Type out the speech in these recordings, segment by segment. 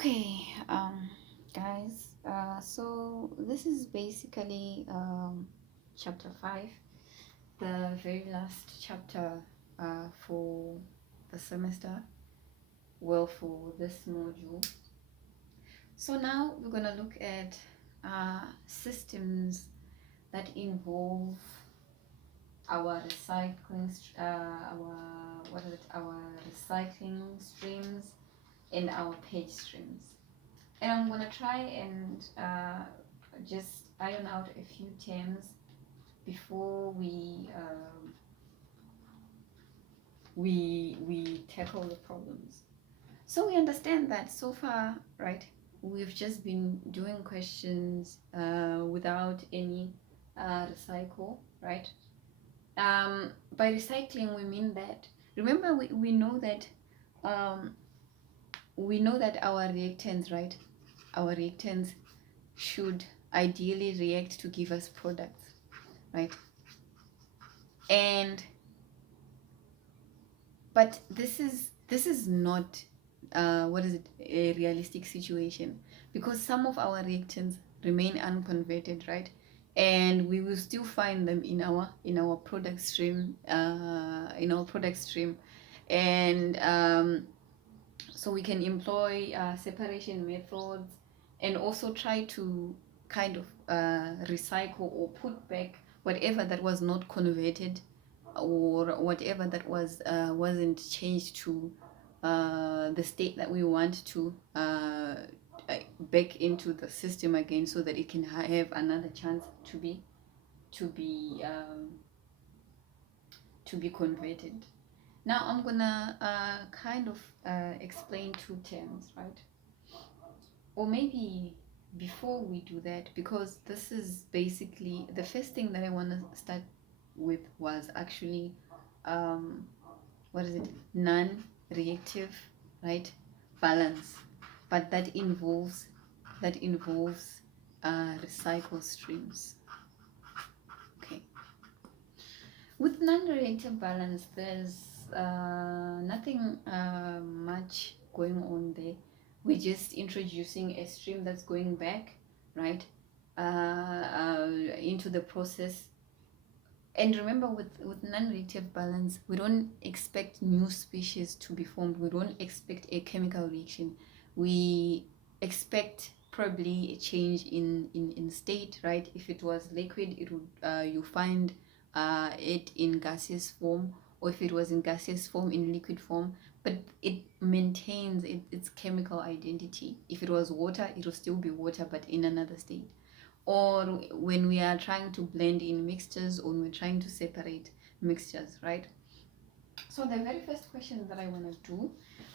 Okay, guys, so this is basically chapter 5, the very last chapter for the semester, well, for this module. So now we're going to look at systems that involve our recycling, our recycling streams and our page streams. And I'm gonna try and just iron out a few terms before we tackle the problems. So we understand that so far, right? We've just been doing questions without any recycle, right? By recycling, we mean that. Remember, um, we know that our reactants, right? Our reactants should ideally react to give us products, right? And but this is not a realistic situation, because some of our reactants remain unconverted, right? And we will still find them in our product stream, and so we can employ separation methods and also try to kind of recycle or put back whatever that was not converted, or whatever that wasn't changed to the state that we want to back into the system again, so that it can have another chance to be um, to be converted. Now I'm gonna kind of explain two terms, right? Or maybe before we do that, because this is basically the first thing that I want to start with, was actually what is it, non-reactive, right, balance. But that involves recycle streams. Okay, with non-reactive balance, there's nothing much going on there. We're just introducing a stream that's going back, right, into the process. And remember, with non-reactive balance, we don't expect new species to be formed. We don't expect a chemical reaction. We expect probably a change in state, right? If it was liquid, it would you find it in gaseous form, or if it was in gaseous form, in liquid form. But it maintains its chemical identity. If it was water, it will still be water, but in another state. Or when we are trying to blend in mixtures, or when we're trying to separate mixtures, right? So the very first question that I want to do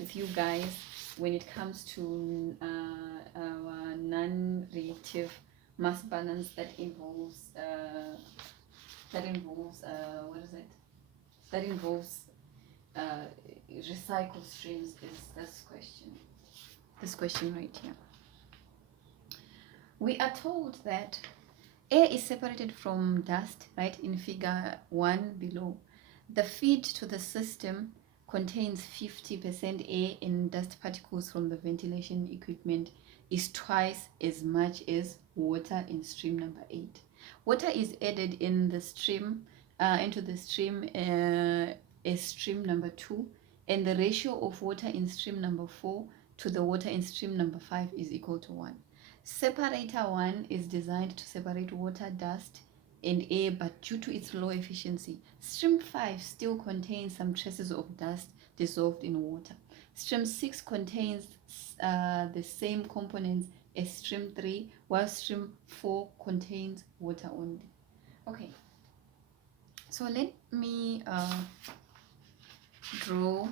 with you guys, when it comes to our non-reactive mass balance, that involves what is it? That involves recycle streams, is this question. This question right here. We are told that air is separated from dust, right, in figure 1 below. The feed to the system contains 50% air, and dust particles from the ventilation equipment is twice as much as water in stream number 8. Water is added in the stream, into the stream as stream number 2, and the ratio of water in stream number 4 to the water in stream number 5 is equal to 1. Separator 1 is designed to separate water, dust, and air, but due to its low efficiency, stream 5 still contains some traces of dust dissolved in water. Stream 6 contains the same components as stream 3, while stream 4 contains water only. Okay, so let me draw.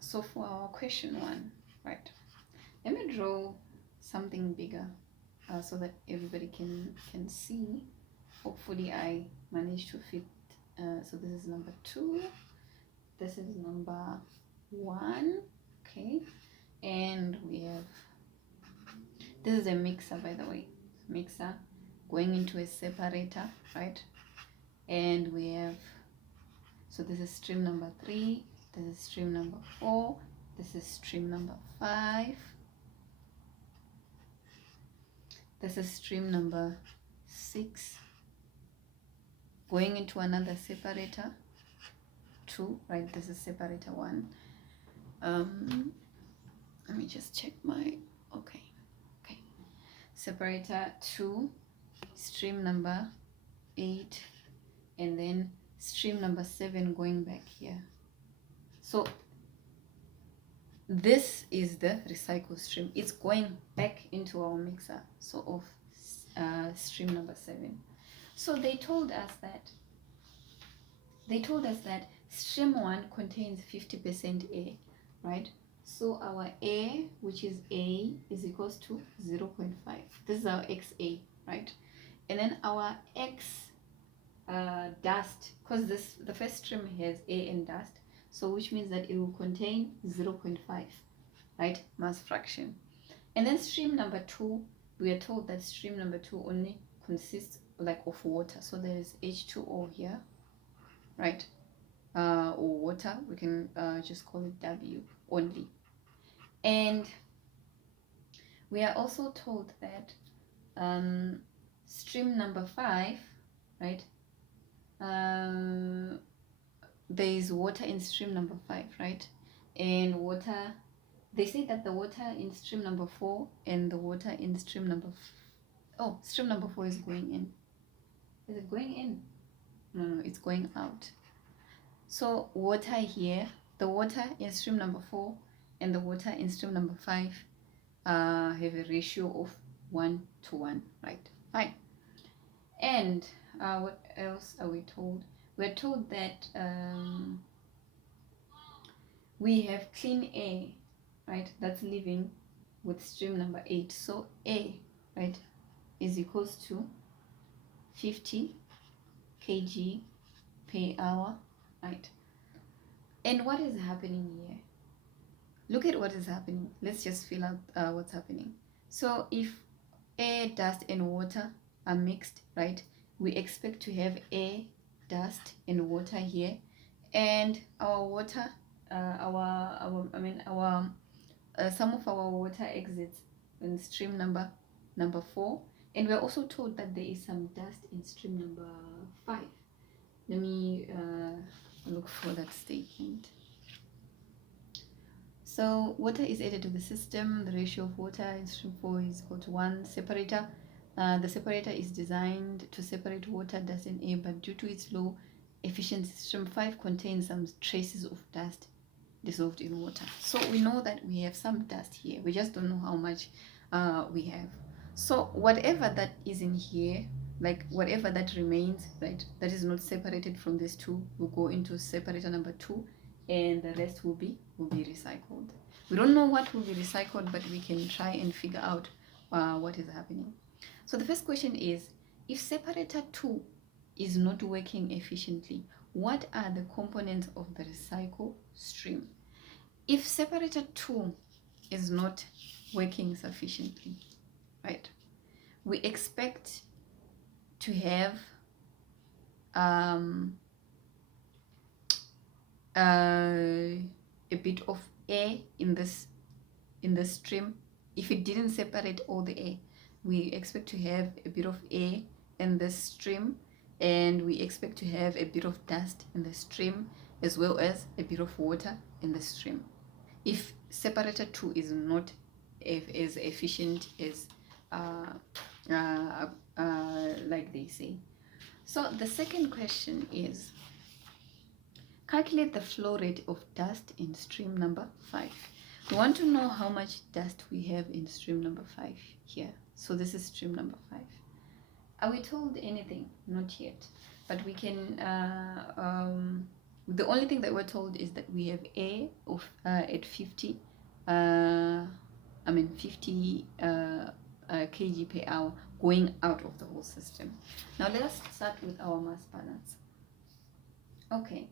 So for our question 1, right, let me draw something bigger so that everybody can see. Hopefully I managed to fit. So this is number 2, this is number 1, okay, and we have, this is a mixer, by the way, mixer going into a separator, right? And we have, so this is stream number 3, this is stream number 4, This is stream number 5. This is stream number 6. Going into another separator 2, right? This is separator 1. Let me just check my, okay. Separator 2, stream number 8, and then stream number 7 going back here. So this is the recycle stream. It's going back into our mixer, so of stream number 7. So they told us that stream 1 contains 50% A, right? So our A, which is A, is equals to 0.5. This is our XA, right? And then our X dust, because the first stream has A and dust, so which means that it will contain 0.5, right, mass fraction. And then stream number 2, we are told that stream number 2 only consists like of water, so there is H2O here, right, or water, we can just call it W only. And we are also told that stream number 5, right, there is water in stream number 5, right? And water, they say that the water in stream number 4 and the water in stream number stream number 4 is going in. Is it going in? No, it's going out. So water here, the water in stream number 4 and the water in stream number 5 have a ratio of 1:1, right? Fine. And what else are we told? We're told that we have clean air, right, that's living with stream number 8. So A, right, is equals to 50 kg per hour, right? And what is happening here? Look at what is happening. Let's just fill out what's happening. So if air, dust, and water are mixed, right, we expect to have air, dust, and water here, and our water, some of our water exits in stream number 4, and we're also told that there is some dust in stream number 5. Let me look for that statement. So water is added to the system. The ratio of water in stream 4 is equal to 1. Separator. The separator is designed to separate water, dust, and air, but due to its low efficiency, stream 5 contains some traces of dust dissolved in water. So we know that we have some dust here. We just don't know how much we have. So whatever that is in here, like whatever that remains, right, that is not separated from these two, will go into separator number 2, and the rest will be recycled. We don't know what will be recycled, but we can try and figure out what is happening. So the first question is, if separator 2 is not working efficiently, what are the components of the recycle stream? If separator 2 is not working sufficiently, right, we expect to have a bit of air in this stream. If it didn't separate all the air, we expect to have a bit of air in this stream, and we expect to have a bit of dust in the stream, as well as a bit of water in the stream. If separator 2 is not as efficient as like they say. So the second question is, calculate the flow rate of dust in stream number 5. We want to know how much dust we have in stream number 5 here. So this is stream number 5. Are we told anything? Not yet. But we can, the only thing that we're told is that we have air of at 50 kg per hour going out of the whole system. Now let us start with our mass balance. Okay.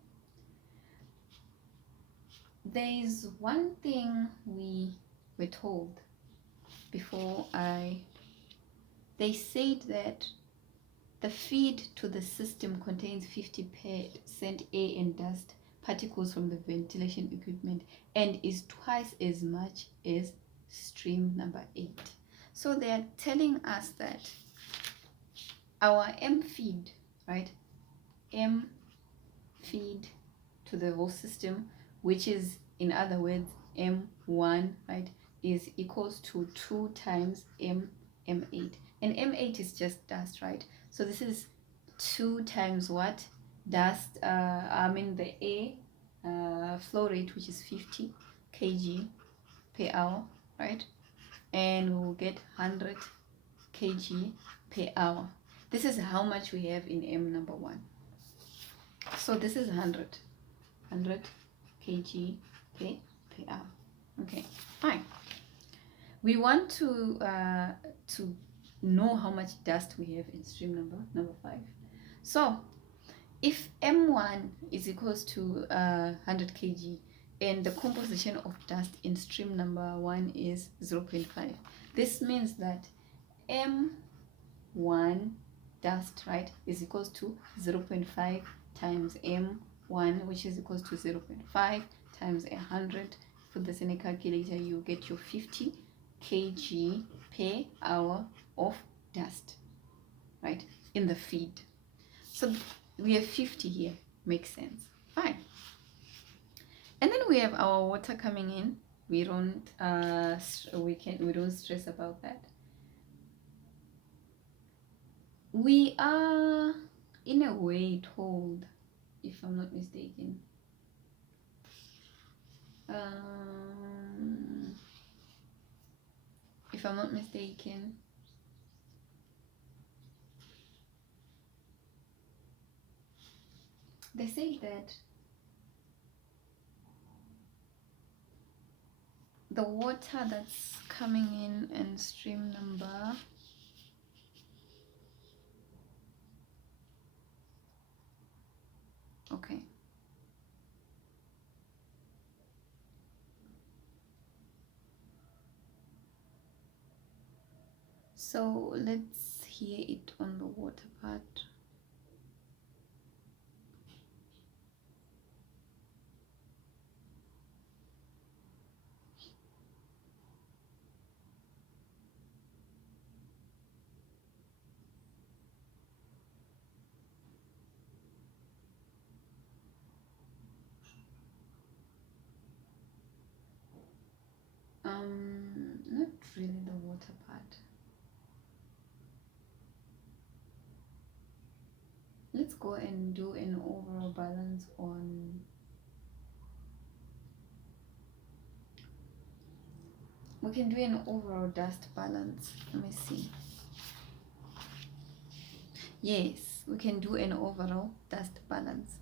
There is one thing we were told before they said that the feed to the system contains 50% air and dust, particles from the ventilation equipment and is twice as much as stream number 8. So they are telling us that our M feed, right, M feed to the whole system, which is, in other words, M1, right, is equals to 2 times M8. And M8 is just dust, right? So this is 2 times what? Dust, the air flow rate, which is 50 kg per hour, right? And we'll get 100 kg per hour. This is how much we have in M number 1. So this is 100 kg per hour. Okay, fine. We want to know how much dust we have in stream number 5. So if M1 is equals to 100 kg and the composition of dust in stream number 1 is 0.5, this means that M1 dust, right, is equals to 0.5 times M1, which is equals to 0.5 times 100. Put this in a calculator, you get your 50 kg per hour of dust, right, in the feed. So we have 50 here, makes sense, fine. And then we have our water coming in. We don't stress about that. We are in a way told, if I'm not mistaken, they say that the water that's coming in stream number okay, so let's hear it on the water part. Not really the water part. Let's go and do an overall balance on we can do an overall dust balance. Let me see. Yes, we can do an overall dust balance.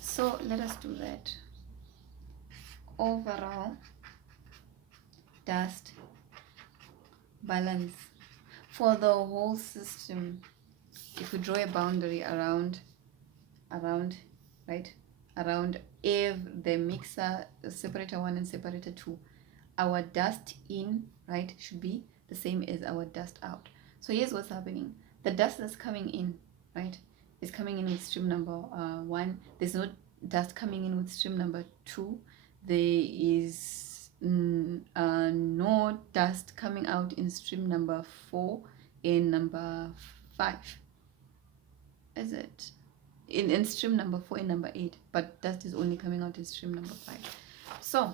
So let us do that. Overall dust balance for the whole system. If we draw a boundary around right, around the mixer, separator 1 and separator 2, our dust in, right, should be the same as our dust out. So here's what's happening. The dust that's coming in, right, is coming in with stream number 1. There's no dust coming in with stream number 2. There is no dust coming out in stream number 4 and number 5. Is it? In stream number 4 and number 8, but dust is only coming out in stream number 5. So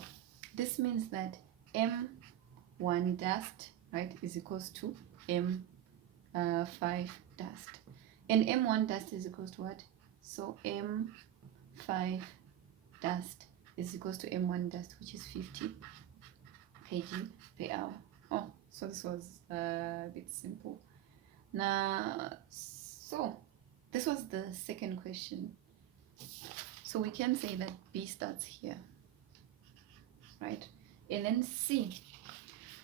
this means that M1 dust, right, is equals to M5 dust, and M1 dust is equals to what? So M5 dust is equals to M1 dust, which is 50 kg per hour. Oh, so this was a bit simple. Now, so this was the second question. So we can say that B starts here, right? And then C,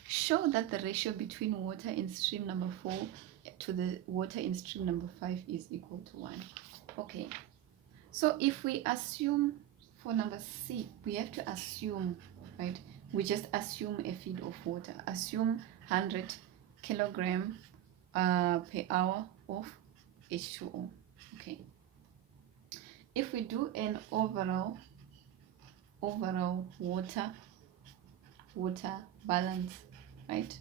show that the ratio between water in stream number 4 to the water in stream number 5 is equal to 1. Okay, so if we assume for number C, we have to assume, right? We just assume a feed of water. Assume 100 kilogram per hour of H2O. Okay. if we do an overall water balance, right?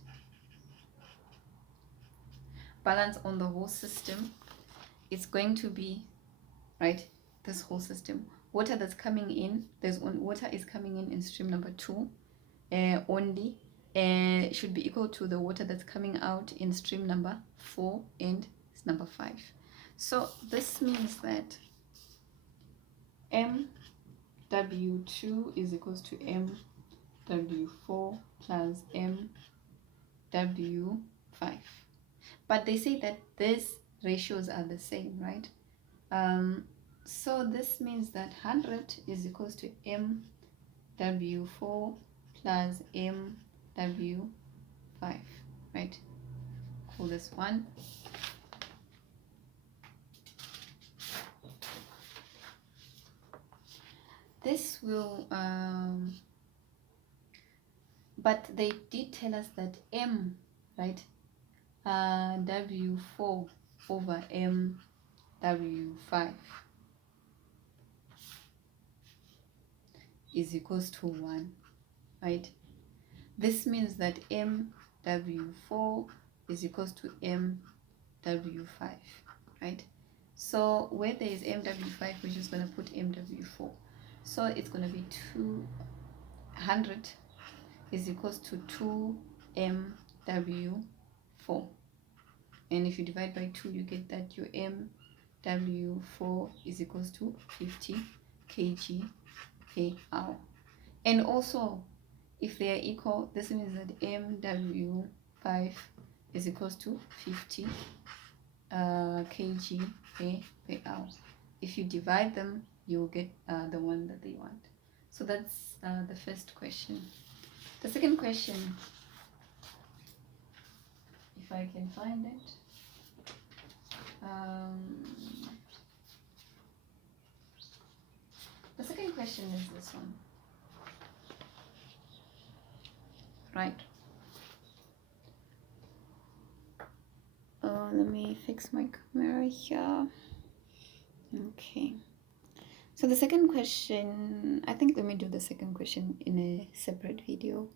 Balance on the whole system, it's going to be, right, this whole system. Water that's coming in, water is coming in stream number 2 only, should be equal to the water that's coming out in stream number 4 and number 5. So this means that MW2 is equals to MW4 plus MW5. But they say that these ratios are the same, right? So this means that 100 is equals to MW4 plus MW5, right? Call this one. This will, but they did tell us that M, right, W4 over MW5 is equals to 1, right? This means that MW4 is equals to MW5, right? So where there is MW5, we're just going to put MW4. So it's going to be 200 is equals to 2MW4. And if you divide by 2, you get that your MW4 is equals to 50 kg per hour. And also, if they are equal, this means that MW5 is equals to 50 kg per hour. If you divide them, you'll get the one that they want. So that's the first question. The second question, if I can find it, the second question is this one, right? Let me fix my camera here. Okay. So the second question, I think let me do the second question in a separate video.